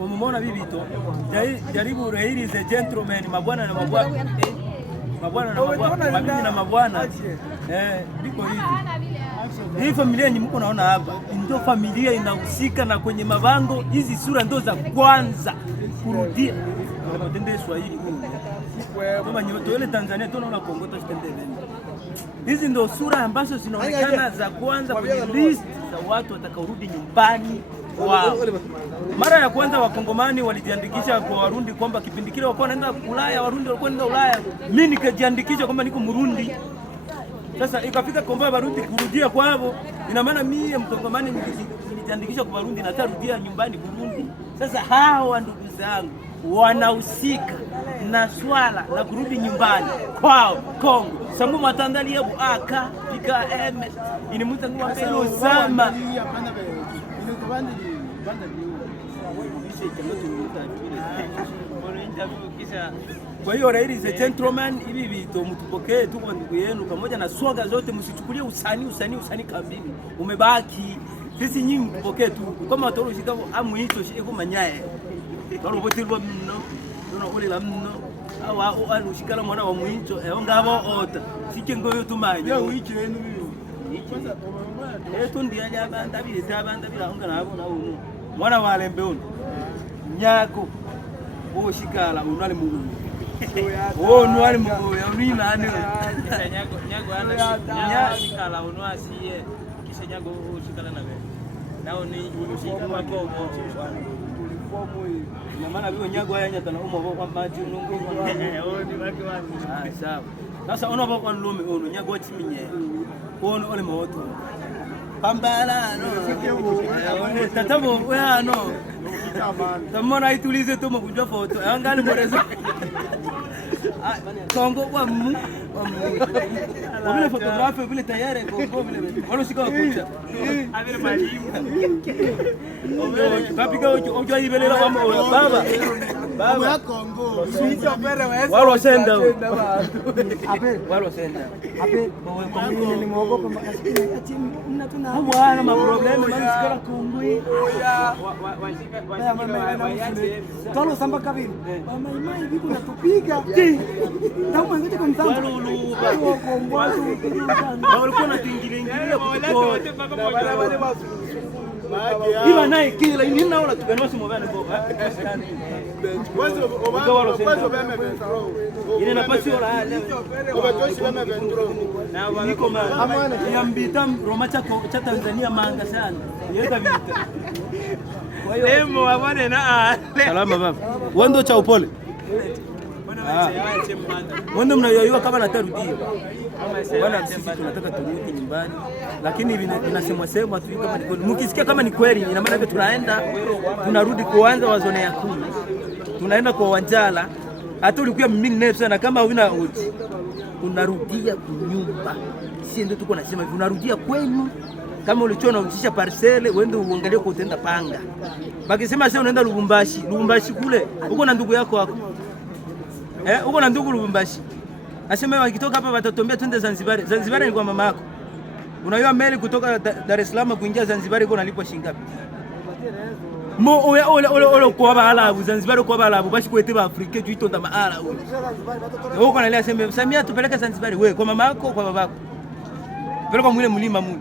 Umemona bibito jaribu raise gentleman, mabwana na mabwana, mabwana na mabwana, mabibi na mabwana, biko hivi. Hii familia yenye mko naona hapa ndio familia inahusika na kwenye mabango hizi. Sura ndio za kwanza kurudia tunatendea Swahili kama nyoto ile Tanzania tunaona Kongo tutendea. Hizi ndio sura ambazo zinaonekana za kwanza kwenye list za watu watakaorudi nyumbani. Wow. Mara ya kwanza Wakongomani walijiandikisha kwa Warundi kwamba kipindi kile walikuwa wanaenda Ulaya, Warundi walikuwa wanaenda Ulaya. Mimi nikajiandikisha kwamba niko Murundi. Sasa ikafika kwamba Warundi kurudia kwao. Ina maana mimi Mkongomani nilijiandikisha kwa Warundi na tarudia nyumbani Burundi. Sasa hawa ndugu zangu wanahusika na swala la kurudi nyumbani kwao Kongo. Samu matandali ya aka pika eme ini mutangu wa pelo sama. Kwa hiyo ladies and gentlemen, hivi vitu mtupokee tu kwa ndugu yenu pamoja na swaga zote, msichukulie usani kambini. Umebaki sisi nyinyi mtupokee tu kama watu shika amu hicho shiko manyae. Toro botilwa mno, tuna kule la mno. Awa alushikala mwana wa muincho ngabo ota. Sike ngoyo tumanye. Ya wiki wenu kwanza eto ndia jabanda bile tabanda bila honga nabo na uno. Mwana wa lembe uno. Nyako. Wo shikala unali mugu. Oh nwali mugu ya unina ane. Kisha nyago ana shikala unwasiye. Kisha nyago shikala na wewe. Nao ni ushika wako na maana vile nyago haya nyata na umo kwa maji unungu ni wake wapi sawa. Sasa ona kwa nlume ono nyago wa timinye ono ole moto pambala no tatamo wewe no tamona itulize tu mkujua foto angali mrezo Kongo kwa mu vile fotografi vile tayari Kongo vile walo shika kucha avile malimu kapiga ojo ibelera kama baba Kongo sio pere wewe walo senda walo senda kwa nini ni muogopa maskini ati mnatuna hawana maproblemu msikala Kongo tolo samba kabini mama imai biku natupiga tamu ngote kwa mzangu walikuwa na tingilengilia kwa iba naye kila ini naona tukanwa simu bana boba wazo beme bensaro ile nafasi wala leo ubatoshi beme bendro na wako amana yambita Roma cha Tanzania manga sana yeka vita kwa hiyo demo wabone na salama baba wando cha upole wando mnayoyua kama natarudia wala sisi tunataka turudi nyumbani, lakini vinasemwa sema tu kama mkisikia kama ni kweli, ina maana tunaenda tunarudi kuanza wa zone ya 10 tunaenda kwa Wanjala. Hata ulikuwa mimi nefu sana kama huna uti unarudia kunyumba, si ndio tuko nasema hivi, unarudia kwenu. Kama ulichona utisha parcele uende uangalie kwa utenda panga, bakisema sasa unaenda Lubumbashi kule uko na ndugu yako uko na ndugu Lubumbashi. Asema wakitoka hapa watatombea twende Zanzibar. Zanzibar ni kwa mama yako. Unaiwa meli kutoka Dar es Salaam kuingia Zanzibar iko nalipwa shilingi ngapi? Mo ole kwa bala Zanzibar kwa bala bashi kueteba Afrika juu itonda maala wewe. Wewe uko nalia sema Samia tupeleke Zanzibar wewe kwa mama yako kwa babako. Peleka mwile mlima mule.